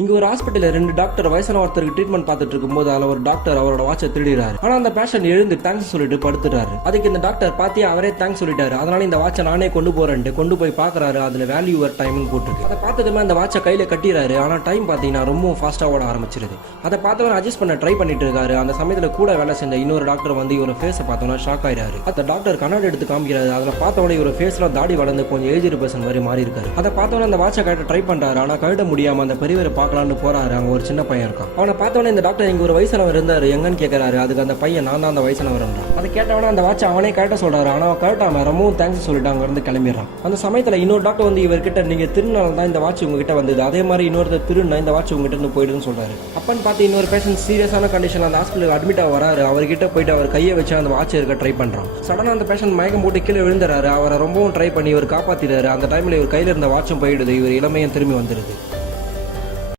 இங்க ஒரு ஹாஸ்பிட்டல்ல 2 டாக்டர் வயசான ஒருத்தருக்கு ட்ரீட்மெண்ட் பார்த்துட்டு இருக்கும்போது அதுல ஒரு டாக்டர் அவரோட வாட்சை திருடிறாரு. ஆனா அந்த பேஷண்ட் எழுந்து தேங்க்ஸ் சொல்லிட்டு படுத்துறாரு. அதுக்கு இந்த டாக்டர் பாத்தி அவரே தேங்க்ஸ் சொல்லிட்டாரு. அதனால இந்த வாட்சை நானே கொண்டு போறேன்ட்டு கொண்டு போய் பாக்குறாரு. அதுல வேல்யூ யுவர் டைம்னு போட்டுருக்கு. அதை பார்த்ததுமே அந்த வாட்சை கையில கட்டிறாரு. ஆனா டைம் பாத்தீங்கன்னா ரொம்ப ஃபாஸ்டா ஓட ஆரம்பிச்சிருது. அதை பார்த்தவன் அட்ஜஸ்ட் பண்ண ட்ரை பண்ணிட்டு இருக்காரு. அந்த சமயத்துல கூட வேலை செஞ்ச இன்னொரு டாக்டர் வந்து இவர ஃபேஸை பார்த்தோன்னா ஷாக் ஆயிராரு. அந்த டாக்டர் கண்ணாடி எடுத்து காமிக்கிறாரு. அதுல பார்த்தவன இவர ஃபேஸ்ல தாடி வளர்ந்து கொஞ்சம் ஏஜ் பர்சன் மாதிரி மாறி இருக்காரு. அதை பார்த்தவன அந்த வாட்சை கட்ட ட்ரை பண்றாரு. ஆனா கழட்ட முடியாம அந்த பெரியவரை பார்க்கலான்னு போறாரு. அங்க ஒரு சின்ன பையன் இருக்கான். அவனை பார்த்தவனே இந்த டாக்டர் இங்க ஒரு வயசானவர் இருந்தாரு எங்கன்னு கேட்கறாரு. அதுக்கு அந்த பையன் நான் தான் அந்த வயசானவர். அதை கேட்டவன அந்த வாட்சை அவனே கழட்ட சொல்றாரு. ஆனா கழட்டாம ரொம்பவும் தேங்க்ஸ் சொல்லிட்டு அங்க இருந்து கிளம்பிடுறான். அந்த சமயத்துல இன்னொரு டாக்டர் வந்து இவர்கிட்ட நீங்க திருநாள் தான் இந்த வாட்ச் உங்ககிட்ட வந்தது, அதே மாதிரி இன்னொருத்தர் திருநா இந்த வாட்ச் உங்ககிட்ட இருந்து போயிடுன்னு சொல்றாரு. அப்பன்னு பார்த்து இன்னொரு பேஷண்ட் சீரியஸான கண்டிஷன் அந்த ஹாஸ்பிட்டலுக்கு அட்மிட் வராரு. அவர்கிட்ட போயிட்டு அவர் கையை வச்சு அந்த வாட்ச் இருக்க ட்ரை பண்றான். சடனா அந்த பேஷண்ட் மயக்கம் போட்டு கீழே விழுந்துறாரு. அவரை ரொம்பவும் ட்ரை பண்ணி இவர் காப்பாத்திறாரு. அந்த டைம்ல இவர் கையில இருந்த வாட்சும் போயிடுது. இவர் இளமையும் திரும்பி வந்துருது.